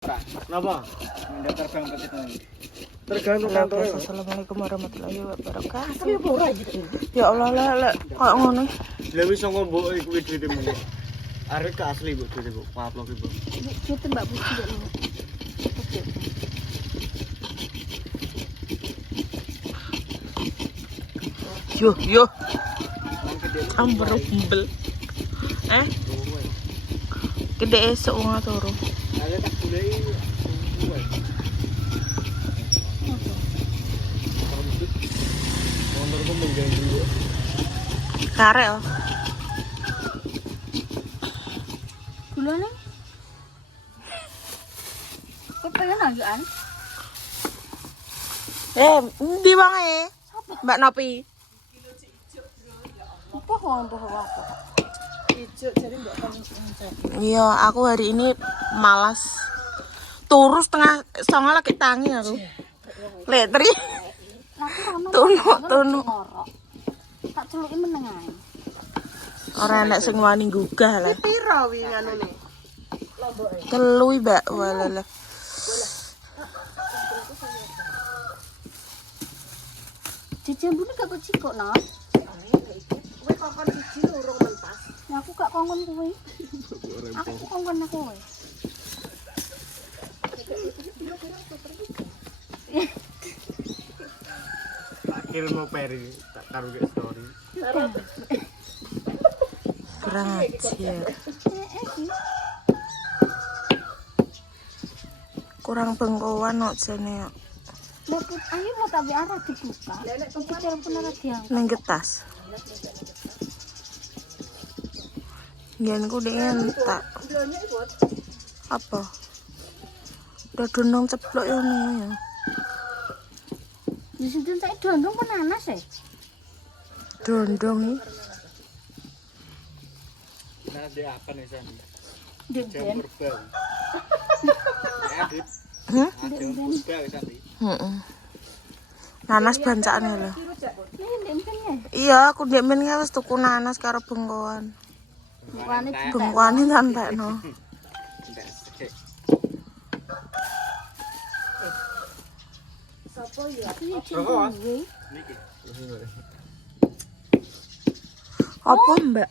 Kenapa? Nggak terbang begitu. Tergantung kantor. Assalamualaikum warahmatullahi wabarakatuh. Ya Allah lah, kok ngono. Lah wis ngombo iku duit meneh. Arek ke asli Bu duit Bu. Maaf lho Bu. Kita Mbak Puji kok. Yo. Campur umbel. Gede esuk wong turu. Ada tak boleh. Motorku mengganggu. Karek oh. Gulane. Kok pengen ajuan? Endi wae? Mbak Nopi. Apa aku? Iya, aku hari ini malas. Turu setengah songo lagi tangi aku. Letri. Tunu. Tak celuki meneng ae. Ora enak sing wani gugah lah. Piro wi nganune? Lomboke. Kelui, Mbak. Walala. Jejambune gak kecikok, Nak. Kowe kokon siji urung mentas. Ya aku gak kongkon kowe. Aku kongkon kowe. Kirim mau peri tak taruh ke story. Kurang ajar. Kurang bengkoan kok jane. Luput ayo mau tapi arah dibuka. Untuk telepon arah diangkat. Nang getas. Ngen ku entak. Apa? Udah dondong ceplok ya nih. Di situ saya dondong penanas ya. Dondong nih. Nah, dia apa nih San? Denden. Berbau. Edit. Ada berbau San. Nanas bancane lho. Iya, aku ndek men wis tuku nanas karo bengkoan. Bengkoane santekno. Sopo ya? Niki. Apa, Mbak?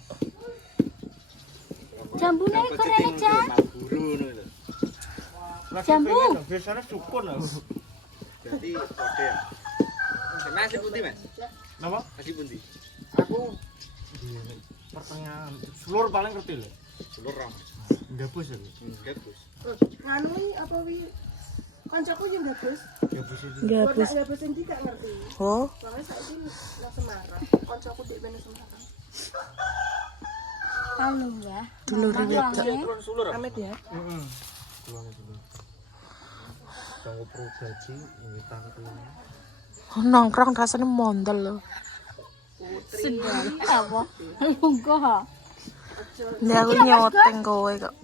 Jambune goreng aja. Jambu. Biasanya sukun lho. Berarti kode ya. Nasi putih, Mas. Napa? Nasi putih. Aku pertengahan. Selur paling ngerti lho. Selur ram. Gabus ya. Gabus. Nganu apa wi? Kancaku yang gabus. Gabus itu. Gabus. Gabus yang tidak ngerti. Oh, Soalnya saiki nang Semarang. Kancaku di bene Semarang. halo, Mbak. Dulur iki. Selur. Amit ya. Heeh. Selur itu. Tanggo pro gaji ini tanggo. Nongkrong rasanya mondel lho. Sedang apa? Lungguh ha. Nek aku nyoteng kowe kok.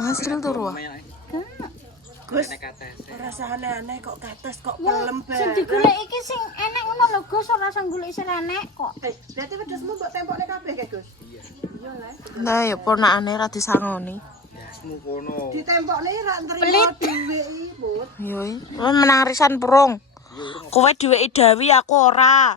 Mas Ril turu ah. Gus, ora aneh kok kates kok pelem bae. Sing digolek iki sing enek ngono lho Gus, ora sing golek sing enek kok. Berarti wedhusmu mbok tempokne kabeh kae, Gus? Iya. Iya lah. Nah ya ponakane ra disangoni. Yasmu kono. Ditempokne ra nrimo dhuwit iki, Bud. Yo, menang arisan burung. Kowe diweki Dawi aku ora.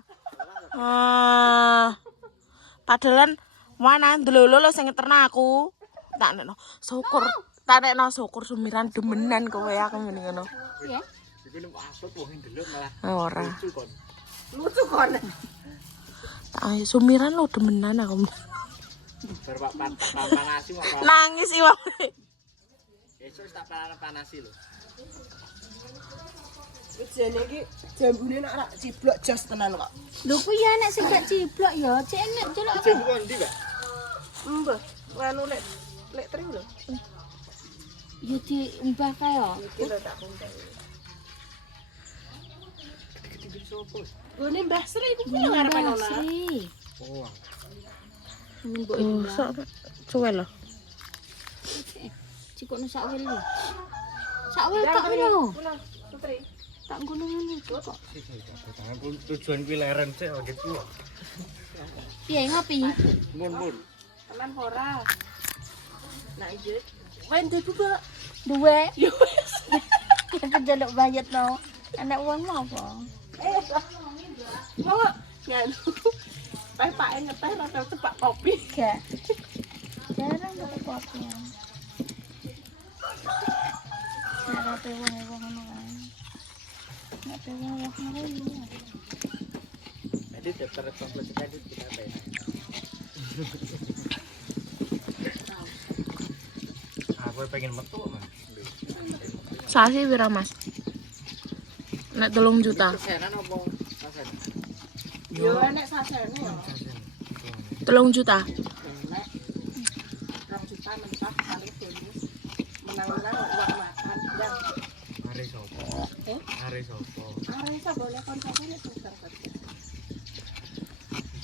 Padahal mana ndelolo lho sing ngeterna aku. Tak nekno syukur. Tak nekno syukur sumiran demenan kowe aku ngene ngono. Ya. Iku nek asut wong ndelok malah Ora. lucu kon. Lucu kon. Tak sumiran lo demenan aku. Bar Pak panasi apa? Nangis iki wae. Esuk tak panasi lho. Jane iki jambune nek ora ciblok jos tenan kok. Lho ku ya enek sing gak ciblok ya, cek enek delok apa? Jambu kondi, Pak? Mbah, anu lek tring lho. Ya diumbah kae ya. Iki lho tak kumpul. Gone Mbah Sri iku kuwi ngarepan ana. Sri. Oh. Mbok Oh, sok cuwe lho. cikokno sak wil lho. Sak wil tak lho. Putri. Tak ngono ngene kok. Aku tujuan kuwi leren sik gitu. Piye ngopi? Mun. Tenan ora? iya. Main di juga. Duwe. Ya wis. Kita jaluk bayat no. Anak uang mau apa? Mau nganu. Pak ngeteh rata tepak kopi. Gak. Jarang pakai kopi. Cara pewang ngono kan. Nek pewang ngono iki. Jadi daftar kompleks tadi kita apa ya? Aku pengen metu Mas. Sasi pira Mas? Nek 3 juta. Senan apa? Sasen. Yo enek sasene yo. 3 juta. Enek 2 juta mentah paling bonus. Menang-menang uang makan. Dan Hari sopo? Hari sopo? Arisa boleh kontaknya sebentar saja.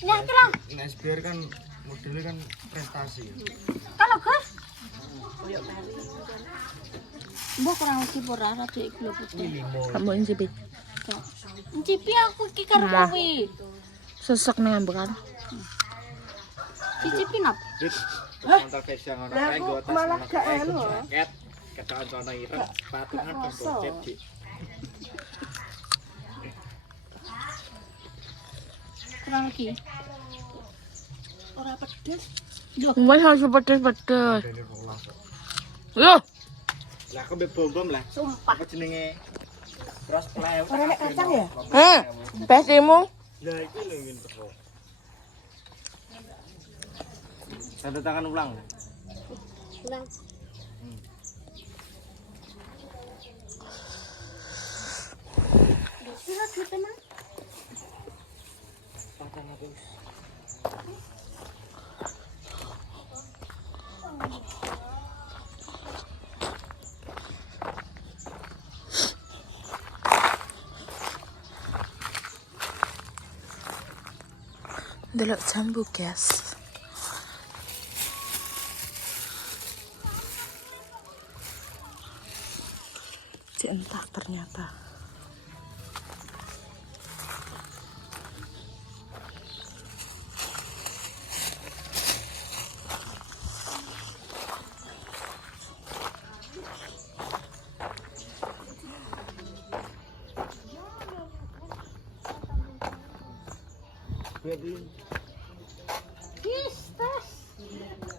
Ya kira. Nah, SBR kan modelnya kan prestasi. Kalau Gus, Koyok kali kan. mbok kurang iki ora rada iki lho putih. Kamu incipit. Cipi aku iki karo Nah. kuwi. Sesek nih ambekan. Cicipin apa? Dit, kontrol versi yang ono Lah, kae aku nggo tas malah ono gak kae elu, jaket, ketokan sono ireng, patungan kan rasa. gocep, Dik. Kurang iki. Ora pedes. Wes harus pedes-pedes. Dene rolas kok. Loh, Lah aku mbek bom lah. Sumpah. Apa jenenge? Terus play. Ora nek kacang ya? bestimu? Lah iki lho ngene teko. Tanda tangan ulang. Ulang. Sira duit emang? Pancen aku. Delok jambu, guys. Entah ternyata.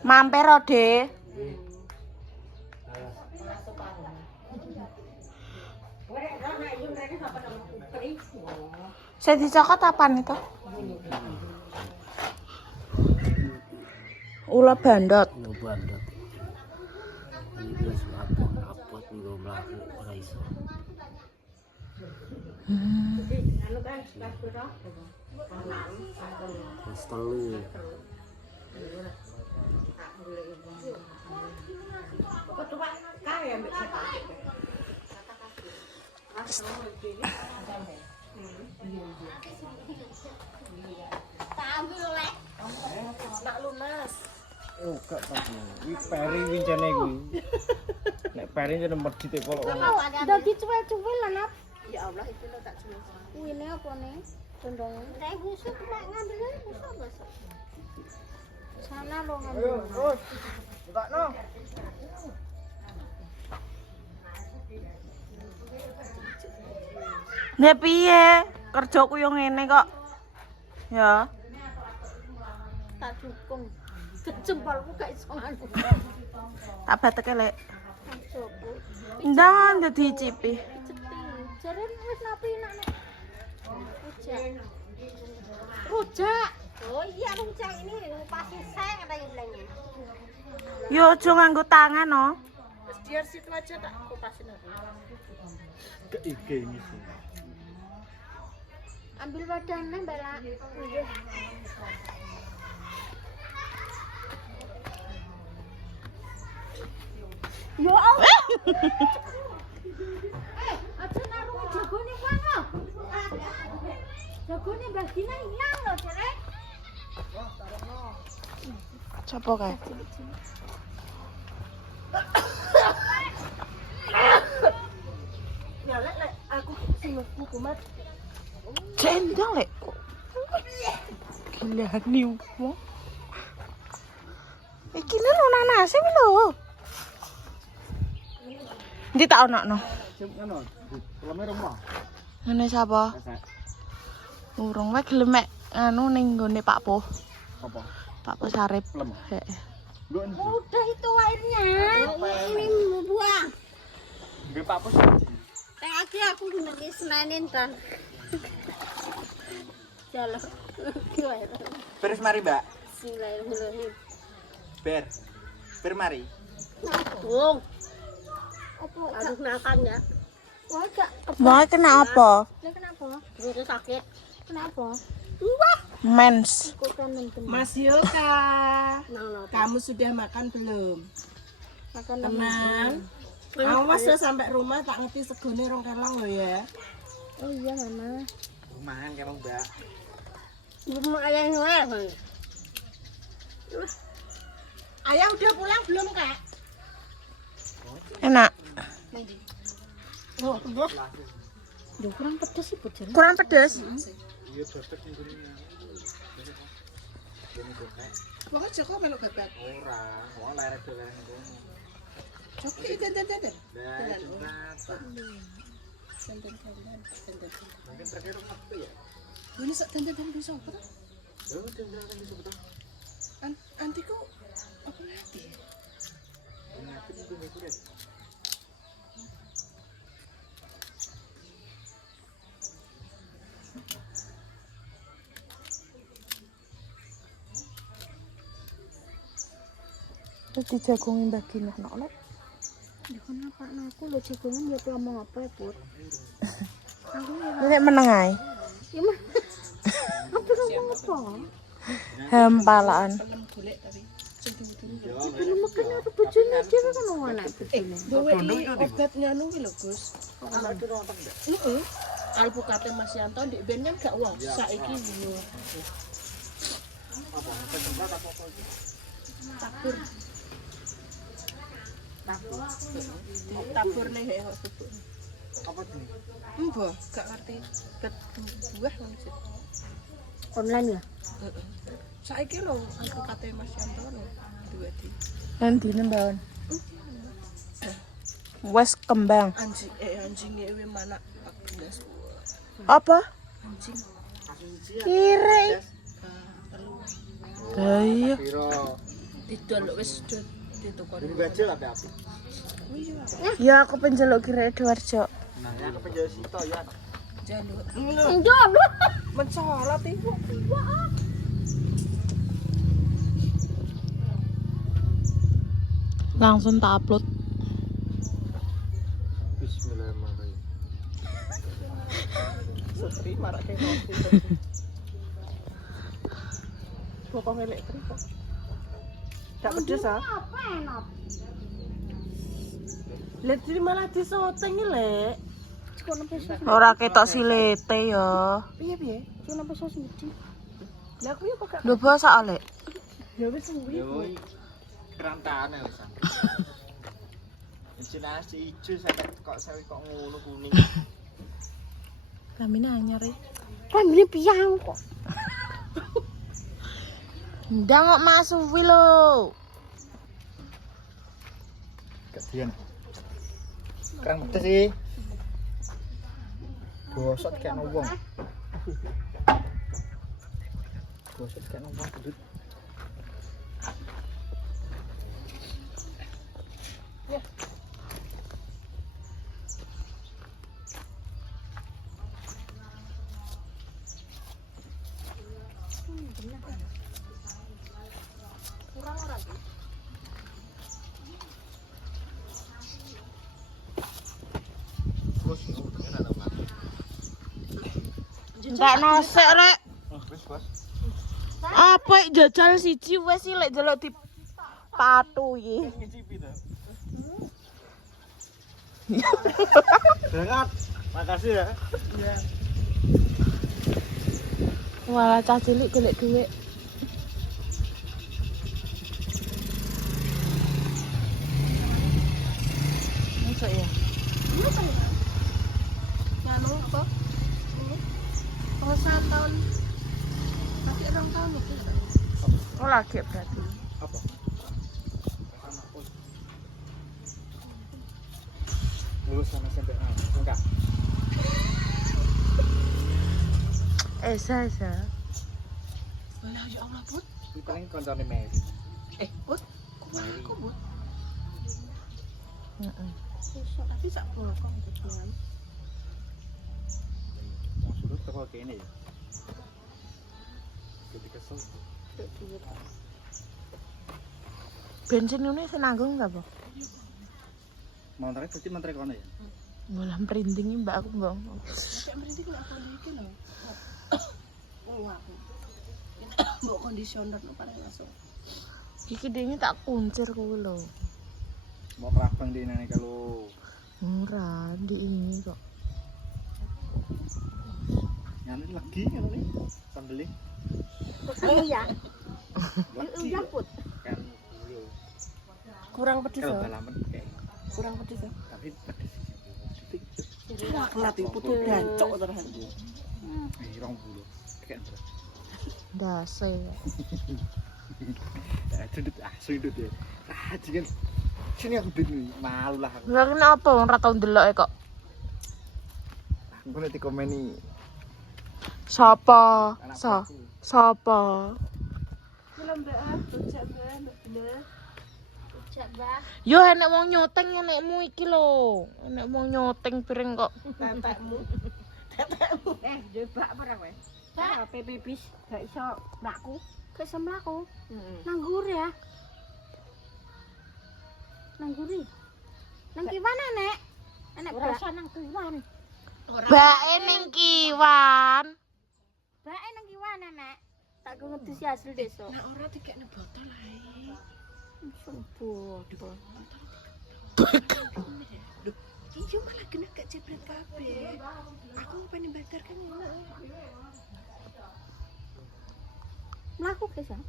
Mampir ode. Saya dicokot apaan itu? Ula bandot. Ula bandot. Ini wis apot nggo mlaku ora iso. Wis telu. Nak lunas. Oh, gak tahu. Iki peri wincene kuwi. Nek peri jeneng medhite kolok. Dadi cuwel-cuwel lah, Nap. Ya Allah, itu lo tak cuma. Kuwine apa nih? Condong. Nek busuk nek ngambil busuk besok. Sana lo ngambil. Butakno. Nek piye? Kerjaku yo ngene kok. Ya. Tak dukung. Kejempolku gak iso nganu. Tak bateke lek. Sopo. Ndang dadi cipi. Jare wis napi nak nek. Rujak. Oh iya rujak ini pasti saya kata bilangnya. Yo aja nganggo tangan no. Terus biar situ aja tak kupasin aku. Ke iki ini sih. Ambil wadannya Bella. Yo Allah. Aja naruh jagone wong lho. Jagone Mbah Dina ilang lho, Jere. Sopo kae? Ya lek aku sing hukumat. Cendang lek. Gila ni wong. Iki lho nanase lho. Ndi tak onokno. Cuma ngono. Keleme rumah. Ngene sapa? Urung wae gelem mek anu ning nggone Pak Po. Apa? Pak Po Sarip. Lem. Heeh. Udah itu airnya. Ini buang. Nggih Pak Pos. Lagi aku ngerti semenin kan. Jalan. Beres mari, Mbak. Bismillahirrahmanirrahim. Ber mari. Bung. Apa? Aduh nakan ya. Wajak. Mau kena apa? Kenapa? Perutnya sakit. Kenapa? Wah. Mens. Mas Yoka, Nang kamu sudah makan belum? makan Tenang. Awas ya sampai rumah tak ngerti segone rong kelong lo ya. Oh iya mama. Rumahan kamu, Mbak. Belum ayah ngewe. Ayah udah pulang belum kak? Enak. Oh, Duh, kurang pedes sih bocor. Kurang pedes. Iya, cocok ning gone. Pokoknya Joko melok bebek. Ora, wong lerek dolan ngono. Joko itu dan. Lah, cuma mungkin terakhir apa ya? Ini sak dan bisa apa? Ya udah kan bisa betul. Antiku apa lagi? Penyakit itu kulit. Dadi jagungin bagi nok lek. Ya kenapa aku lo jagungan ya ngomong apa ya, Put? Aku ya. Nek meneng ae. Ya mah. Apa ngomong apa? Hampalaan. Pelem golek tapi sing diwuduni. Belum makan aku bojone dhewe kan wong anak bojone. Dewe iki obat nganu ki lho, Gus. Ana itu nonton enggak? Heeh. Alpukate Mas Yanto ndek ben kan gak wong. Saiki yo Apa? Penyemprot apa itu? tabur. Tabur nih ya bubuk. Apa itu? Mbah, gak ngerti. Bet buah wong sih. Online ya? Heeh. Saiki lho alpukate Mas Yanto lho duwe di. Nanti nembon. Wes kembang. Anjinge wi mana 14. Apa? Anjing. Kire. Lah iya. Piro? Didol wis ditukoni. Ini bajil apa apa? Ya aku penjeluk kira Edwarjo. Nah, ya kepenjara sito ya. Jaluk. Enjok. Mencolot iku. Langsung tak upload. Bismillahirrahmanirrahim. Sutri marak kayak roti. Pokok ngelek kok. Gak pedes ah. Apa enak? Lihat jadi malah disoteng iki, Lek. Cuma peso. Ora ketok silete ya. Piye? Cuma peso siji. Lah aku ya kok gak Lho basa Lek. ya wis suwi. Yo, kerantane wis. Jenenge si ijo sampe kok sawi kok ngono kuning. Kamine anyar e. Kambine piang kok. Ndang kok masuwi lho. Kadian. Kerang pedes sih. Gosot kayak wong. Gosot kayak wong gedut. Enggak nosek rek. Wis, Bos. Apa jajal siji wis sih lek jeluk di patu iki. Ngicipi to. Dengar. Makasih ya. Iya. Walah cah cilik golek dhuwit. Masuk ya. Nganu apa? Oh, 1 tahun. Masih 2 tahun itu. Oh lagi berarti. Apa? lulus sama SMP enggak. Esa. Lah ya Allah, Put. Iki paling koncone Mary. Put. Kok Put? Heeh. Besok Tapi sak bolong dengan Mau suruh teko kene ya. Jadi kesel. dek duit. Bensin ini senanggung nggak, Bang? Montre berarti montre kono ya. Malah printing mbak aku, Bang. kayak merinding lek aku iki lho. Oh, aku. Mbok kondisioner no paling langsung. Iki dene tak kuncir kuwi lho. Mau kelabang di nene kalau Murah di ini kok. ngene lagi ngono nih. Sambeli Oh ya. lagi. Udah Put. Kan dulu. Kurang pedes Kalau ya. balaman kayak Kurang pedes ya. tapi pedes sih. Kelat iki Put dancok terus. Rong bulu. Kayak terus. Dase. Sudut sudut ya. Jangan sini aku dulu malu lah aku. Lah kenapa wong ora tau ndeloke kok? Aku nanti komeni Sapa? anak Sa. aku. Sapa? Film Mbak, rujak Mbak, bener. Cak Bah. Yo enek wong nyoteng enekmu iki lho. Enek wong nyoteng piring kok. Tetekmu. Jebak apa kowe? Pak, Pipis gak iso mlaku. ke semlaku. Heeh. Nanggur ya. Nangguri. Nang kiwana, Nek? Enek Ora bak nang kiwan. Bae ning kiwan. Bae nang kiwana, Nek. Tak ngedusi hasil desa. Nah, ora dikekne botol ae. Sempur. Iya malah kena gak jebret kabeh. Aku pengen bakar kan enak. Mlaku ke sana.